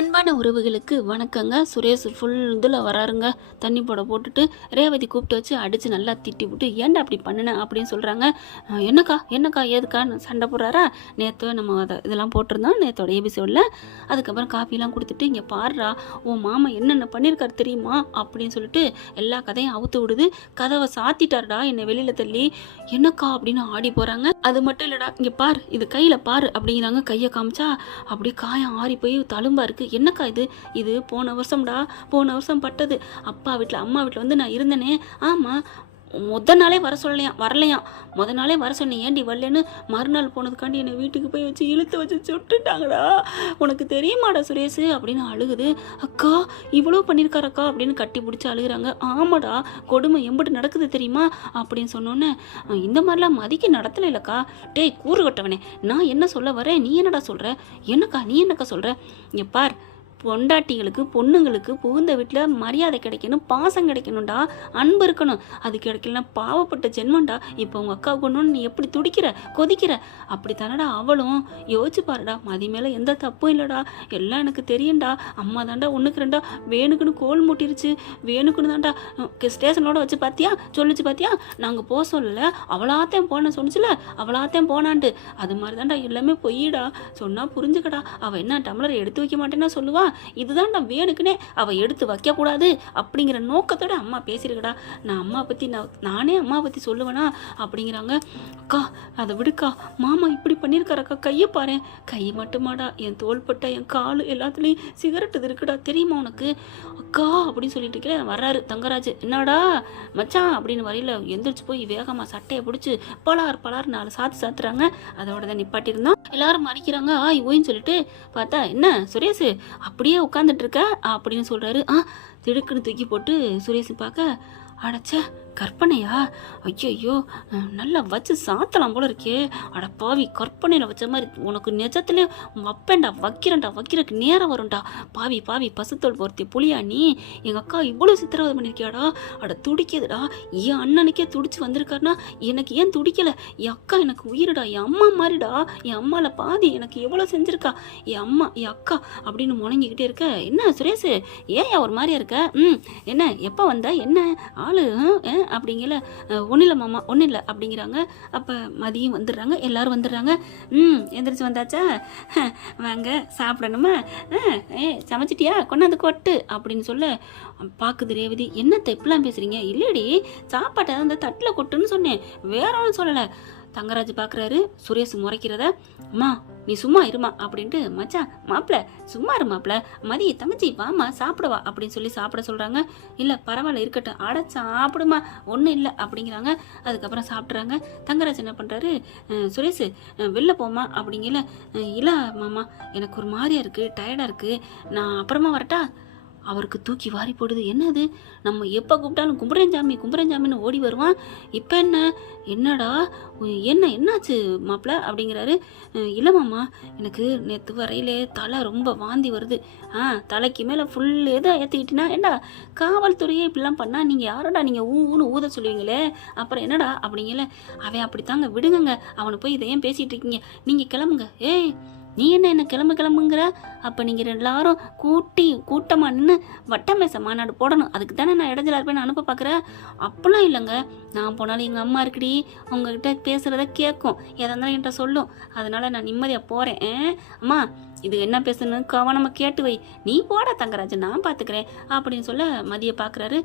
அன்பான உறவுகளுக்கு வணக்கங்க. சுரேஷ் ஃபுல் இதில் வராருங்க. தண்ணி போட்டுட்டு ரேவதி கூப்பிட்டு வச்சு அடித்து நல்லா திட்டி விட்டு ஏன்டா அப்படி பண்ணினேன் அப்படின்னு சொல்கிறாங்க. என்னக்கா ஏதுக்கா சண்டை போடுறாரா? நேற்று நம்ம இதெல்லாம் போட்டிருந்தோம் நேற்றோட எபிசோடில். அதுக்கப்புறம் காஃபிலாம் கொடுத்துட்டு இங்கே பாடுறா உன் மாமா என்னென்ன பண்ணியிருக்காரு தெரியுமா அப்படின்னு சொல்லிட்டு எல்லா கதையும் அவுத்து விடுது. கதவை சாத்திட்டாருடா என்னை வெளியில் தள்ளி. என்னக்கா அப்படின்னு ஆடி போகிறாங்க. அது மட்டும் இல்லைடா இங்கே பார், இது கையில் பாரு அப்படிங்கிறாங்க. கையை காமிச்சா அப்படியே காயம் ஆறி போய் தழும்பா இருக்கு. என்னக்கா இது போன வருஷம் பட்டது. அப்பா வீட்டில் அம்மா வீட்டில் வந்து நான் இருந்தேனே. ஆமாம், நாளே வரலையாம். நாளே வர சொன்னேன், ஏண்டி வரலன்னு. மறுநாள் போனதுக்காண்டி என்னை வீட்டுக்கு போய் வச்சு இழுத்து வச்சு சுட்டுட்டாங்கடா. உனக்கு தெரியுமாடா சுரேஷ் அப்படின்னு அழுகுது. அக்கா இவ்வளோ பண்ணியிருக்காரக்கா அப்படின்னு கட்டி பிடிச்சி அழுகுறாங்க. ஆமாடா, கொடுமை எம்பிட்டு நடக்குது தெரியுமா அப்படின்னு சொன்னோன்னே இந்த மாதிரிலாம் மதிக்க நடத்தலை இல்லைக்கா. டேய் கூறு கட்டவனே, நான் என்ன சொல்ல வரேன், நீ என்னடா சொல்கிற? நீ என்னக்கா சொல்கிற? இங்கே பார், பொண்டாட்டிகளுக்கு பொண்ணுங்களுக்கு புகுந்த வீட்டில் மரியாதை கிடைக்கணும், பாசம் கிடைக்கணும்டா, அன்பு இருக்கணும். அது கிடைக்கலன்னா பாவப்பட்ட ஜென்மண்டா. இப்போ உங்கள் அக்கா கொண்டு நீ எப்படி கொதிக்கிற அப்படி தானடா அவளும். யோசிச்சு பாருடா, மதி மேலே எந்த தப்பும் இல்லைடா. எல்லாம் எனக்கு தெரியும்டா. அம்மா தாண்டா ஒன்றுக்கு ரெண்டா வேணுக்குன்னு கோல் மூட்டிருச்சு. வேணுக்குன்னு தாண்டா ஸ்டேஷனோட வச்சு சொல்லிச்சு பார்த்தியா, நாங்கள் போக சொல்லலை, அவளாத்தையும் போன சொன்னிச்சுல, அவளாத்தையும் போனான்ட்டு. அது மாதிரி தாண்டா எல்லாமே பொய்யிடா. சொன்னால் புரிஞ்சுக்கடா. அவள் என்ன டம்ளரை எடுத்து வைக்க மாட்டேன்னா சொல்லுவா. இதுதான் நான் வேணுக்குனே அவ எடுத்து வைக்க கூடாது அப்படிங்கிற நோக்கத்தோட அம்மா பேசிருக்கடா. நானே அம்மா பத்தி சொல்லுவேனா அப்படிங்கிறாங்க. அக்கா அதை விடுக்கா, மாமா இப்படி பண்ணியிருக்காரக்கா, கையை பாரு. கை மட்டுமாடா, என் தோள்பட்ட என் காலு எல்லாத்துலேயும் சிகரெட்டு இருக்குடா, தெரியுமா உனக்கு? அக்கா அப்படின்னு சொல்லிட்டு இருக்கேன். வர்றாரு தங்கராஜ். என்னடா மச்சான் அப்படின்னு வரையில எந்திரிச்சு போய் வேகமாக சட்டையை பிடிச்சி பலார் 4 சாத்துறாங்க. அதோட தான் நிப்பாட்டியிருந்தோம். எல்லாரும் மறிக்கிறாங்க. ஓயின்னு சொல்லிட்டு பார்த்தா என்ன சுரேஷ் அப்படியே உட்காந்துட்டு இருக்க அப்படின்னு சொல்கிறாரு. திடுக்குன்னு தூக்கி போட்டு சுரேஷ் பார்க்க, அடைச்ச கற்பனையா? ஐயோ நல்லா வச்சு சாத்தலாம் போல இருக்கே. அட பாவி, கற்பனையில் வச்ச மாதிரி உனக்கு நிஜத்துலேயே வைக்கிறக்கு நேரம் வரும்டா. பாவி பசுத்தோல் பொறுத்திய புளியா நீ? எங்கள் அக்கா இவ்வளோ சித்திரவதை பண்ணியிருக்கியாடா? அட துடிக்குதுடா. என் அண்ணனுக்கே துடிச்சு வந்திருக்காருனா எனக்கு ஏன் துடிக்கலை? என் அக்கா எனக்கு உயிரிடா, என் அம்மா மாதிரிடா. என் அம்மாவில் பாதி எனக்கு எவ்வளோ செஞ்சுருக்கா என் அக்கா அப்படின்னு முணங்கிக்கிட்டே இருக்க. என்ன சுரேஷ் ஏன் ஒரு மாதிரியா இருக்க? என்ன எப்போ வந்த? என்ன ஆளு அப்படிங்கல? ஒன்றும் இல்லை மாமா, ஒன்றும் இல்லை அப்படிங்கிறாங்க. அப்போ மதியம் வந்துடுறாங்க, எல்லாரும் வந்துடுறாங்க. எந்திரிச்சு வந்தாச்சா, வாங்க சாப்பிடணுமா, சமைச்சிட்டியா, கொண்டாந்து கொட்டு அப்படின்னு சொல்ல பார்க்குது ரேவதி. என்னத்தை இப்படிலாம் பேசுறீங்க? இல்லடி, சாப்பாட்டை அந்த தட்டில் கொட்டுன்னு சொன்னேன், வேற ஒன்றும் சொல்லலை. தங்கராஜ் பார்க்குறாரு சுரேஷ் முறைக்கிறத. அம்மா நீ சும்மா இருமா அப்படின்ட்டு, மச்சான் மாப்பிள்ள சும்மா இரு மாப்பிள்ள, மதி தங்கச்சி வாமா சாப்பிடுவா அப்படின்னு சொல்லி சாப்பிட சொல்கிறாங்க. இல்லை பரவாயில்ல இருக்கட்டும், அட சாப்பிடுமா, ஒன்றும் இல்லை அப்படிங்கிறாங்க. அதுக்கப்புறம் சாப்பிட்றாங்க. தங்கராஜ் என்ன பண்ணுறாரு, சுரேஷ் வெளில போமா அப்படிங்கல. இல்லை மாமா எனக்கு ஒரு மாதிரியா இருக்குது, டயர்டாக இருக்குது, நான் அப்புறமா வரட்டா? அவருக்கு தூக்கி வாரி போடுது. என்னது, நம்ம எப்போ கூப்பிட்டாலும் கும்புரஞ்சாமின்னு ஓடி வருவான். இப்போ என்னடா என்னாச்சு மாப்பிள்ள அப்படிங்கிறாரு. இல்லை மாமா, எனக்கு நேற்று வரையிலே தலை ரொம்ப வாந்தி வருது. தலைக்கு மேலே ஃபுல் எதை ஏற்றிக்கிட்டினா ஏண்டா காவல்துறையே இப்படிலாம் பண்ணால் நீங்கள் யாரோடா நீங்கள் ஊன்னு ஊத சொல்லுவீங்களே, அப்புறம் என்னடா அப்படிங்கல. அவன் அப்படித்தாங்க, விடுங்க, அவனை போய் இதை ஏன் பேசிகிட்டு இருக்கீங்க, நீங்கள் கிளம்புங்க. ஏய் நீ என்ன கிளம்புங்கிற? அப்போ நீங்கள் எல்லாரும் கூட்டமாக நின்று வட்டமேச மாநாடு போடணும், அதுக்கு தானே நான் இடைஞ்சலா இருப்பேன்னு அனுப்ப பார்க்குறேன். அப்படிலாம் இல்லைங்க, நான் போனாலும் எங்கள் அம்மா இருக்குடி, உங்ககிட்ட பேசுகிறத கேட்கும், எதாக இருந்தாலும் என்கிட்ட சொல்லும், அதனால் நான் நிம்மதியாக போகிறேன். அம்மா இது என்ன பேசணுன்னு கவனமாக கேட்டு வை, நீ போட தங்கராஜ், நான் பார்த்துக்கிறேன் அப்படின்னு சொல்ல மதியை பார்க்குறாரு.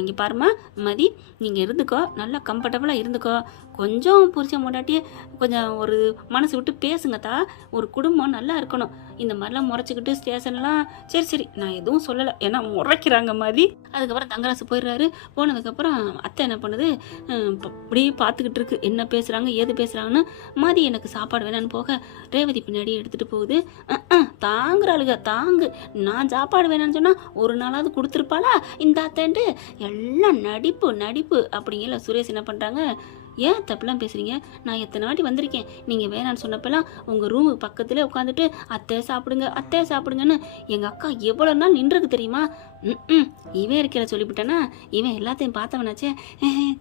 இங்கே பாருமா மதி, நீங்கள் இருந்துக்கோ, நல்லா கம்ஃபர்டபுளாக இருந்துக்கோ, கொஞ்சம் புரிச்ச முன்னாட்டியே கொஞ்சம் ஒரு மனசு விட்டு பேசுங்கத்தா, ஒரு குடும்பம் நல்லா இருக்கணும். இந்த மாதிரிலாம் முறைச்சிக்கிட்டு ஸ்டேஷன்லாம் சரி நான் எதுவும் சொல்லலை, ஏன்னா முறைக்கிறாங்க மதி. அதுக்கப்புறம் தங்கராசு போயிடுறாரு. போனதுக்கப்புறம் அத்தை என்ன பண்ணுது, அப்படியே பார்த்துக்கிட்டு இருக்கு என்ன பேசுகிறாங்க ஏது பேசுகிறாங்கன்னு. மதி எனக்கு சாப்பாடு வேணான்னு போக ரேவதி பின்னாடி எடுத்துகிட்டு போகுது. தாங்குறாளுங்க, நான் சாப்பாடு வேணான்னு சொன்னால் ஒரு நாளாவது கொடுத்துருப்பாளா இந்த அத்தைன்ட்டு. எல்லாம் நடிப்பு அப்படிங்கல. சுரேஷ் என்ன பண்ணுறாங்க, ஏன் தப்பெல்லாம் பேசுகிறீங்க? நான் எத்தனை வாட்டி வந்திருக்கேன், நீங்கள் வேணான்னு சொன்னப்பெல்லாம் உங்கள் ரூமு பக்கத்துலேயே உட்காந்துட்டு அத்தை சாப்பிடுங்க அத்தை சாப்பிடுங்கன்னு எங்கள் அக்கா எவ்வளோ நாள் நின்றுருக்கு தெரியுமா? ம் இவன் இருக்கிற சொல்லிவிட்டேன்னா இவன் எல்லாத்தையும் பார்த்தவனாச்சே.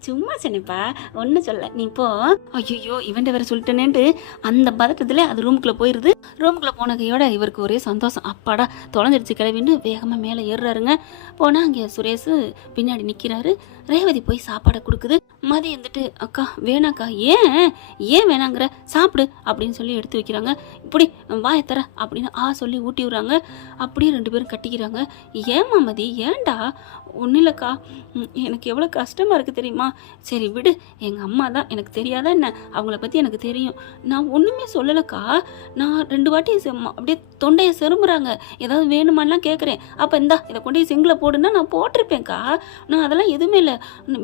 சும்மா சொன்னப்பா, ஒன்றும் சொல்ல, நீ போ. ஐயோ இவன்ட்ட வேற சொல்லிட்டேனேன்ட்டு அந்த பதட்டத்தில் அது ரூமுக்குள்ளே போயிடுது. ரூமுக்குள்ளே போன கையோட இவருக்கு ஒரே சந்தோஷம். அப்பாடா தொலைஞ்சிருச்சு கிளவின்னு வேகமாக மேலே ஏறுறாருங்க. போனால் அங்கே சுரேஷ் பின்னாடி நிற்கிறாரு. ரேவதி போய் சாப்பாடை கொடுக்குது. மதி இருந்துட்டு அக்கா வேணாக்கா, ஏன் வேணாங்கிற, சாப்பிடு அப்படின்னு சொல்லி எடுத்து வைக்கிறாங்க. இப்படி வாயத்தர அப்படின்னு சொல்லி ஊட்டி விடுறாங்க. அப்படியே 2 பேரும் கட்டிக்கிறாங்க. ஏமா மதி, ஏன்டா? ஒன்றும் இல்லைக்கா, எனக்கு எவ்வளோ கஷ்டமாக இருக்குது தெரியுமா? சரி விடு, எங்கள் அம்மா தான், எனக்கு தெரியாதா என்ன? அவங்கள பற்றி எனக்கு தெரியும். நான் ஒன்றுமே சொல்லலைக்கா. நான் 2 வாட்டி அப்படியே தொண்டையை செரும்புறாங்க. ஏதாவது வேணுமான்லாம் கேட்குறேன். அப்போ இந்தா இதை கொண்டு போய் சிங்கில் போடுன்னா நான் போட்டிருப்பேன்க்கா. நான் அதெல்லாம் எதுவுமே இல்லை.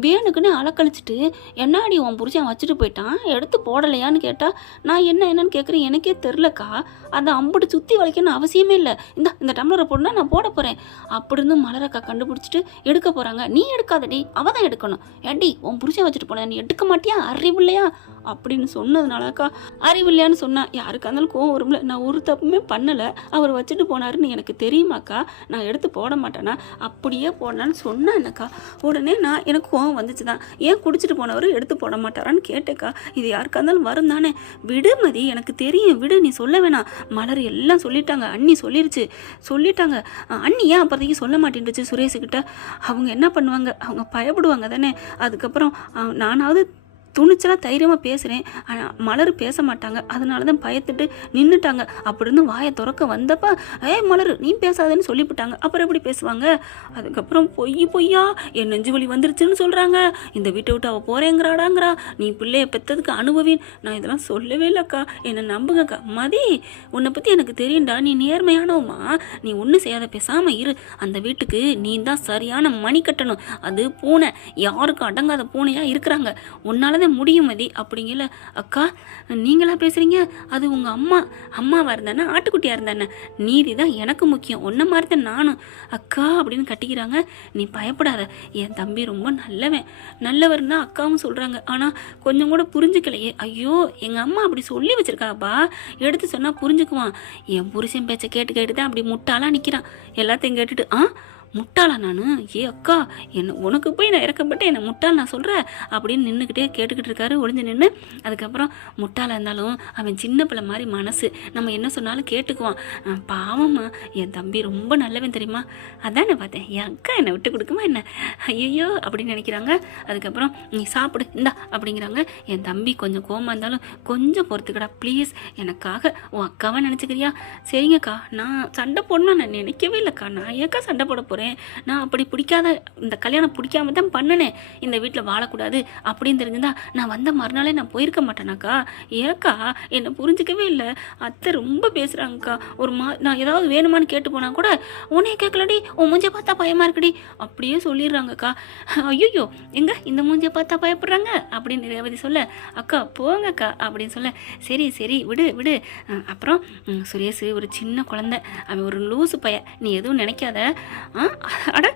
வேணுக்குன்னு அலக்கழிச்சிட்டு என்னாடி உன் புருஷன் வச்சுட்டு போயிட்டான், எடுத்து போடலையான்னு கேட்டால் நான் என்னன்னு கேட்குறேன். எனக்கே தெரிலக்கா. அதை அம்புட்டு சுற்றி வளைக்கணும்னு அவசியமே இல்லை. இந்த டம்ளரை போடுனா நான் போட போகிறேன் அப்படின்னு மலரக்கா கண்டுபிடிச்சிட்டு எடுக்க போகிறாங்க. நீ எடுக்காதடி, அவ தான் எடுக்கணும். ஏண்டி உன் புருஷன் வச்சுட்டு போன, நீ எடுக்க மாட்டியா? அறிவில்லையா அப்படின்னு சொன்னதுனாலக்கா. அறிவில்லையான்னு சொன்னால் யாருக்கா இருந்தாலும் கோவம் வரும்ல. நான் ஒரு தப்புமே பண்ணலை, அவர் வச்சுட்டு போனாருன்னு எனக்கு தெரியுமாக்கா. நான் எடுத்து போட மாட்டேனா? அப்படியே போடலான்னு சொன்னேன் என்னக்கா. உடனே எனக்கு கோவம் வந்துச்சு தான். ஏன் குடிச்சிட்டு போனவர் எடுத்து போட மாட்டாரான்னு கேட்டேக்கா. இது யாருக்கா இருந்தாலும் வரும் தானே. விடு மதி, எனக்கு தெரியும், விடு, நீ சொல்ல வேணாம். மலர் எல்லாம் சொல்லிட்டாங்க, அண்ணி சொல்லிட்டாங்க. அண்ணி ஏன் அப்போதைக்கு சொல்ல மாட்டேன்டுச்சு சுரேஷுக்கிட்ட? அவங்க என்ன பண்ணுவாங்க, அவங்க பயப்படுவாங்க தானே. அதுக்கப்புறம் நானாவது துணிச்சலாக தைரியமாக பேசுகிறேன். ஆனால் மலர் பேச மாட்டாங்க. அதனால தான் பயத்துட்டு நின்றுட்டாங்க. அப்படி இருந்து வாயை திறக்க வந்தப்போ மலர் நீ பேசாதேன்னு சொல்லிவிட்டாங்க. அப்புறம் எப்படி பேசுவாங்க? அதுக்கப்புறம் பொய்யா என் நெஞ்சு வலி வந்துருச்சுன்னு சொல்கிறாங்க. இந்த வீட்டை விட்டு அவள் போகிறேங்கிறாடாங்கிறா. நீ பிள்ளைய பெற்றதுக்கு அனுபவின். நான் இதெல்லாம் சொல்லவே இல்லைக்கா, என்னை நம்புங்கக்கா. மதி, உன்னை பற்றி எனக்கு தெரியும்டா, நீ நேர்மையானவமா. நீ ஒன்றும் செய்யாத, பேசாமல் இரு. அந்த வீட்டுக்கு நீ தான் சரியான மணி கட்டணும். அது பூனை, யாருக்கும் அடங்காத பூனையாக இருக்கிறாங்க. உன்னால முடியும் மதி அப்படிங்கல. அக்கா நீங்களா பேசுறீங்க? அது உங்க அம்மாவா இருந்தானே, ஆட்டுக்குட்டியா இருந்தானே, நீதி தான் எனக்கு முக்கியம். ஒன்ன மாதிரி தான் நானும். அக்கா அப்படின்னு கட்டிக்கிறாங்க. நீ பயப்படாத, என் தம்பி ரொம்ப நல்லவர்னு தான் அக்காவும் சொல்றாங்க. ஆனா கொஞ்சம் கூட புரிஞ்சுக்கலையே. ஐயோ எங்க அம்மா அப்படி சொல்லி வச்சிருக்காப்பா, எடுத்து சொன்னா புரிஞ்சுக்குவான். என் புருஷன் பேச்சை கேட்டு தான் அப்படி முட்டாளா நிக்கிறான். எல்லாத்தையும் கேட்டுட்டு முட்டாளா நான்? அக்கா, என்ன உனக்கு போய் நான் இறக்கப்பட்டு என்னை முட்டாள் நான் சொல்கிறேன் அப்படின்னு நின்றுக்கிட்டே கேட்டுக்கிட்டு இருக்காரு ஒளிஞ்சு நின்று. அதுக்கப்புறம் முட்டாளாக இருந்தாலும் அவன் சின்ன பிள்ளை மாதிரி மனசு, நம்ம என்ன சொன்னாலும் கேட்டுக்குவான். பாவம்மா, என் தம்பி ரொம்ப நல்லவன் தெரியுமா? அதான் நான் பார்த்தேன், என் அக்கா என்னை விட்டு கொடுக்குமா என்ன? ஐயோ அப்படின்னு நினைக்கிறாங்க. அதுக்கப்புறம் நீ சாப்பிடு இந்தா அப்படிங்கிறாங்க. என் தம்பி கொஞ்சம் கோவமாக இருந்தாலும் கொஞ்சம் பொறுத்துக்கடா ப்ளீஸ், எனக்காக உன் அக்காவை நினச்சிக்கிறியா? சரிங்கக்கா, நான் சண்டை போடணும் நான் நினைக்கவே இல்லைக்கா. நான் ஏக்கா சண்டை போட போகிறேன்? நான் அப்படி பிடிக்காத, இந்த கல்யாணம் பிடிக்காம தான் பண்ணினேன். இந்த வீட்டில் வாழக்கூடாது அப்படின்னு தெரிஞ்சுதா நான் வந்த மறுநாளே நான் போயிருக்க மாட்டேனாக்கா. ஏக்கா என்னை புரிஞ்சிக்கவே இல்லை. அத்தை ரொம்ப பேசுகிறாங்கக்கா. நான் ஏதாவது வேணுமான்னு கேட்டு போனால் கூட உன்னைய கேட்கலடி, உன் மூஞ்சை பார்த்தா பயமாக இருக்குடி அப்படியே சொல்லிடுறாங்கக்கா. ஐயோ எங்க இந்த மூஞ்சியை பார்த்தா பயப்படுறாங்க அப்படின்னு ரேவதி சொல்ல, அக்கா போங்கக்கா அப்படின்னு சொல்ல, சரி விடு. அப்புறம் சுரேஷ் ஒரு சின்ன குழந்தை, அவன் ஒரு லூசு பைய, நீ எதுவும் நினைக்காத. அட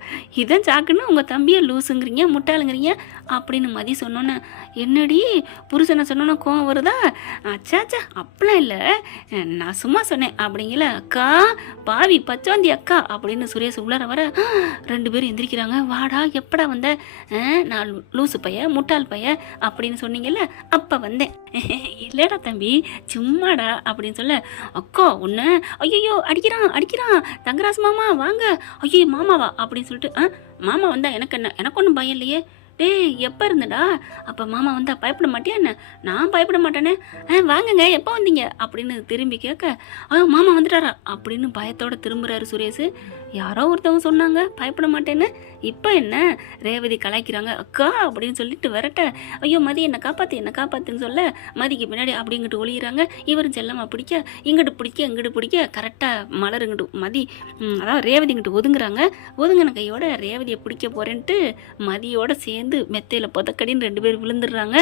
இதான் சாக்குன்னு உங்கள் தம்பியை லூசுங்கிறீங்க, முட்டாளுங்கிறீங்க அப்படின்னு மதி சொன்னோன்னே, என்னடி புருஷனை சொன்னோன்னா கோவம் வருதா? அச்சாச்சா அப்படிலாம் இல்லை, நான் சும்மா சொன்னேன் அப்படிங்கல. அக்கா பாவி பச்சோந்தி அக்கா அப்படின்னு சுரேஷ் உள்ளார வர 2 பேரும் எந்திரிக்கிறாங்க. வாடா, எப்படா வந்த? நான் லூசு பைய, முட்டாள் பைய அப்படின்னு சொன்னீங்கல்ல, அப்போ வந்தேன். இல்லைடா தம்பி சும்மாடா அப்படின்னு சொல்ல, அக்கா ஒன்று ஐயோ அடிக்கிறான் தங்கராசு மாமா வாங்க. ஐயோ மாமாவா அப்படின்னு சொல்லிட்டு, மாமா வந்தா எனக்கு என்ன, எனக்கு ஒன்றும் பயம் இல்லையே. டேய் எப்போ இருந்தடா? அப்போ மாமா வந்தா பயப்பட மாட்டியா என்ன? நான் பயப்பட மாட்டேனே. வாங்குங்க, எப்போ வந்தீங்க அப்படின்னு திரும்பி கேட்க, மாமா வந்துட்டாரா அப்படின்னு பயத்தோடு திரும்புகிறாரு சுரேஷ். யாரோ ஒருத்தவங்க சொன்னாங்க பயப்பட மாட்டேன்னு, இப்போ என்ன? ரேவதி கலாய்க்கிறாங்க. அக்கா அப்படின்னு சொல்லிட்டு விரட்ட, ஐயோ மதி என்னை காப்பாற்றுன்னு சொல்ல, மதிக்கு பின்னாடி அப்படிங்கிட்டு ஒளிகிறாங்க. இவரும் செல்லமாக பிடிக்க, இங்கிட்டு பிடிக்க கரெக்டாக மலர் இங்கிட்டு மதி, அதாவது ரேவதி இங்கிட்டு ஒதுங்குறாங்க. ஒதுங்கின கையோட ரேவதியை பிடிக்க போகிறேன்ட்டு மதியோட சேர்ந்து பயந்து மெத்தையில் புதக்கடின்னு 2 பேர் விழுந்துடுறாங்க.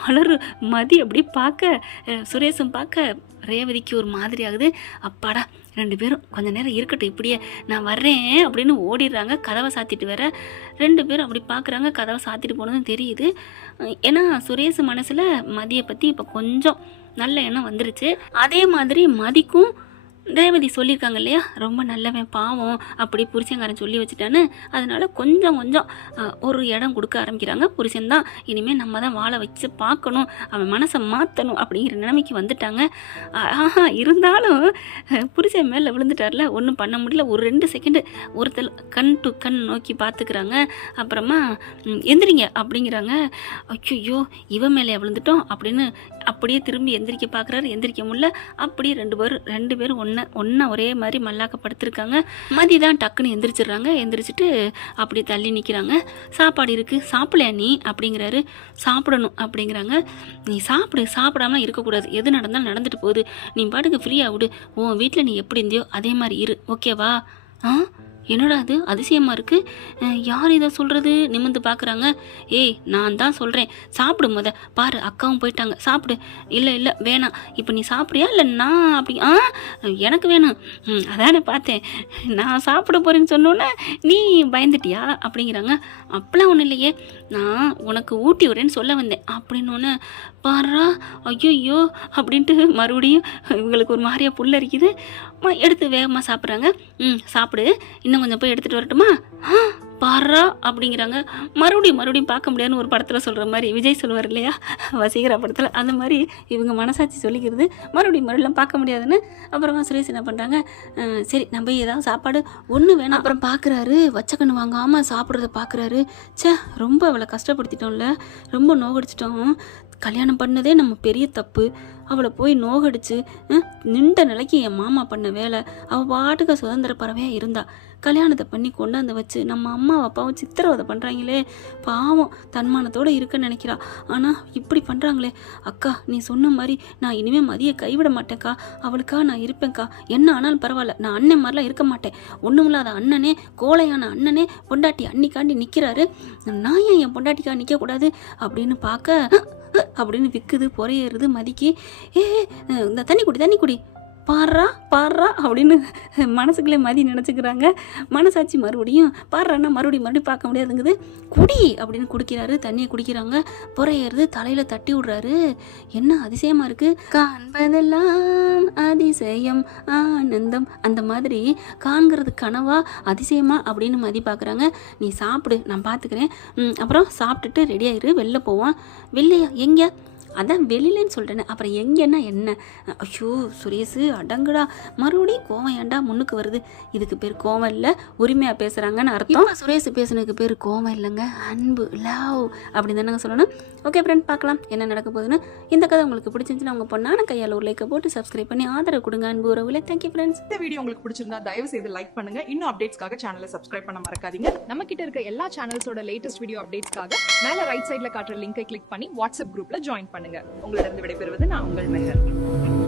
மலர் மதி அப்படி பார்க்க, சுரேஷும் பார்க்க ரேவதிக்கு ஒரு மாதிரி ஆகுது. அப்பாடா 2 பேரும் கொஞ்ச நேரம் இருக்கட்டும், இப்படியே நான் வர்றேன் அப்படின்னு ஓடிடுறாங்க. கதவை சாத்திட்டு வேற 2 பேரும் அப்படி பார்க்குறாங்க. கதவை சாத்திட்டு போனதும் தெரியுது. ஏன்னா சுரேஷ் மனசில் மதியை பற்றி இப்போ கொஞ்சம் நல்ல எண்ணம் வந்துருச்சு. அதே மாதிரி மதிக்கும் ரேவதி சொல்லியிருக்காங்க இல்லையா, ரொம்ப நல்லவன் பாவம் அப்படி புருஷங்காரன் சொல்லி வச்சுட்டான்னு. அதனால கொஞ்சம் கொஞ்சம் ஒரு இடம் கொடுக்க ஆரம்பிக்கிறாங்க. புருஷன்தான் இனிமேல் நம்ம தான் வாழ வச்சு பார்க்கணும், அவன் மனசை மாற்றணும் அப்படிங்கிற நிலைமைக்கு வந்துட்டாங்க. இருந்தாலும் புருஷன் மேலே விழுந்துட்டார்ல, ஒன்றும் பண்ண முடியல. ஒரு 2 செகண்டு ஒருத்தர் கண் டு கண் நோக்கி பார்த்துக்கிறாங்க. அப்புறமா எந்திரிங்க அப்படிங்கிறாங்க. ஐயோ இவன் மேலே விழுந்துட்டோம் அப்படின்னு அப்படியே திரும்பி எந்திரிக்க பார்க்குறாரு. எந்திரிக்க முடியல. அப்படியே 2 பேரும் ஒன்றா ஒரே மாதிரி மல்லாக்கப்படுத்திருக்காங்க. மதி தான் டக்குன்னு எந்திரிச்சிடுறாங்க. எந்திரிச்சிட்டு அப்படி தள்ளி நிற்கிறாங்க. சாப்பாடு இருக்குது, சாப்பிடலையா நீ அப்படிங்கிறாரு. சாப்பிடணும் அப்படிங்கிறாங்க. நீ சாப்பிடாம இருக்கக்கூடாது, எது நடந்தாலும் நடந்துட்டு போகுது, நீ பாட்டுக்கு ஃப்ரீயாக விடு, உன் வீட்டில் நீ எப்படி இருந்தியோ அதே மாதிரி இரு, ஓகேவா? என்னடா அது அதிசயமாக இருக்குது, யார் இதை சொல்கிறது? நிமிர்ந்து பார்க்குறாங்க. ஏய் நான் தான் சொல்கிறேன், சாப்பிடு பாரு அக்காவும் போயிட்டாங்க, சாப்பிடு. இல்லை வேணாம், இப்போ நீ சாப்பிட்றியா இல்லை நான் அப்படி? எனக்கு வேணும். அதானே பார்த்தேன், நான் சாப்பிட போகிறேன்னு சொன்னோன்னே நீ பயந்துட்டியா அப்படிங்கிறாங்க. அப்பெல்லாம் ஒன்றும் இல்லையே, நான் உனக்கு ஊட்டி விடுறேன்னு சொல்ல வந்தேன் அப்படின்னோன்னு பாரா ஐயோ அப்படின்ட்டு மறுபடியும் இவங்களுக்கு ஒரு மாதிரியாக புல்லரிக்குது. எடுத்து வேகமாக சாப்பிட்றாங்க. சாப்பிடு, இன்னும் கொஞ்சம் போய் எடுத்துகிட்டு வரட்டுமா? பாரா அப்படிங்கிறாங்க. மறுபடியும் பார்க்க முடியாதுன்னு ஒரு படத்தில் சொல்கிற மாதிரி, விஜய் சொல்லுவார் இல்லையா வசீகரா படத்தில், அந்த மாதிரி இவங்க மனசாட்சி சொல்லிக்கிறது மறுபடியும் பார்க்க முடியாதுன்னு. அப்புறமா சுரேஷ் என்ன பண்ணுறாங்க, சரி நம்ம ஏதாவது சாப்பாடு ஒன்று வேணும். அப்புறம் பார்க்குறாரு, வச்சக்கண்ணு வாங்காமல் சாப்பிட்றத பார்க்குறாரு. ரொம்ப அவளை கஷ்டப்படுத்திட்டோம்ல, ரொம்ப நோகடிச்சிட்டோம், கல்யாணம் பண்ணதே நம்ம பெரிய தப்பு, அவளை போய் நோகடிச்சு நின்ற நிலைக்கு என் மாமா பண்ண வேலை. அவள் பாட்டுக்கு சுதந்திர பறவையாக இருந்தா, கல்யாணத்தை பண்ணி கொண்டாந்து வச்சு நம்ம அம்மா அப்பாவும் சித்திரவதை பண்ணுறாங்களே, பாவம் தன்மானத்தோடு இருக்கன்னு நினைக்கிறா, ஆனால் இப்படி பண்ணுறாங்களே. அக்கா நீ சொன்ன மாதிரி நான் இனிமேல் மதியை கைவிட மாட்டேன்க்கா, அவளுக்கா நான் இருப்பேன்க்கா, என்ன ஆனாலும் பரவாயில்ல, நான் அண்ணன் மாதிரிலாம் இருக்க மாட்டேன். ஒன்றுமில்லாத அண்ணனே, கோழையான அண்ணனே பொண்டாட்டி அன்னிக்காண்டி நிற்கிறாரு, நான் ஏன் என் பொண்டாட்டிக்கா நிற்கக்கூடாது அப்படின்னு பார்க்க அப்படின்னு விற்குது, பொறையேறுது மதிக்கு. இந்த தண்ணி குடி பாடுறா அப்படின்னு மனசுக்குள்ளே மதி நினச்சிக்கிறாங்க. மனசாட்சி மறுபடியும் பாடுறான்னா மறுபடியும் பார்க்க முடியாதுங்குது. குடி அப்படின்னு குடிக்கிறாரு. தண்ணியை குடிக்கிறாங்க. பொறையேறுது, தலையில் தட்டி விடுறாரு. என்ன அதிசயமாக இருக்குது, காண்பதெல்லாம் அதிசயம் ஆனந்தம், அந்த மாதிரி காண்கிறது கனவா அதிசயமா அப்படின்னு மதி பார்க்குறாங்க. நீ சாப்பிடு, நான் பார்த்துக்கிறேன். அப்புறம் சாப்பிட்டுட்டு ரெடியாயிரு, வெளில போவான். வெளிலையா? எங்கே? அதான் வெளியிலன்னு சொல்கிறேன்னு, அப்புறம் எங்கன்னா என்ன? ஐயோ சுரேஷு அடங்குடா, மறுபடியும் கோவம் ஏண்டா முன்னுக்கு வருது? இதுக்கு பேர் கோவம் இல்லை, உரிமையாக பேசுகிறாங்கன்னு அர்த்தம். சுரேஷ் பேசுனதுக்கு பேர் கோவம் இல்லைங்க, அன்பு, லவ் அப்படின்னு தானே சொல்லணும். ஓகே ஃப்ரெண்ட், பார்க்கலாம் என்ன நடக்க போகுதுன்னு. இந்த கதை உங்களுக்கு பிடிச்சிருந்துச்சுன்னா உங்கள் பொண்ணான கையால் ஒரு லைக்கை போட்டு சப்ஸ்கிரைப் பண்ணி ஆதரவு கொடுங்க அன்பு உறவுகளே. Thank you friends. இந்த வீடியோ உங்களுக்கு பிடிச்சிருந்தா தயவு செய்து லைக் பண்ணுங்க. இன்னும் அப்டேட்ஸ்க்காக சேனலை சப்ஸ்கிரைப் பண்ண மறக்காதீங்க. நம்ம கிட்ட இருக்க எல்லா சேனல்ஸோட லேட்டஸ்ட் வீடியோ அப்டேட்ஸ்க்காக மேல ரைட் சைட்ல காட்டுற லிங்கை கிளிக் பண்ணி வாட்ஸ்அப் குரூப்ல ஜாயின் பண்ணுங்க. உங்களிடம் விடைபெறுவது நான் உங்கள் மெஹர்.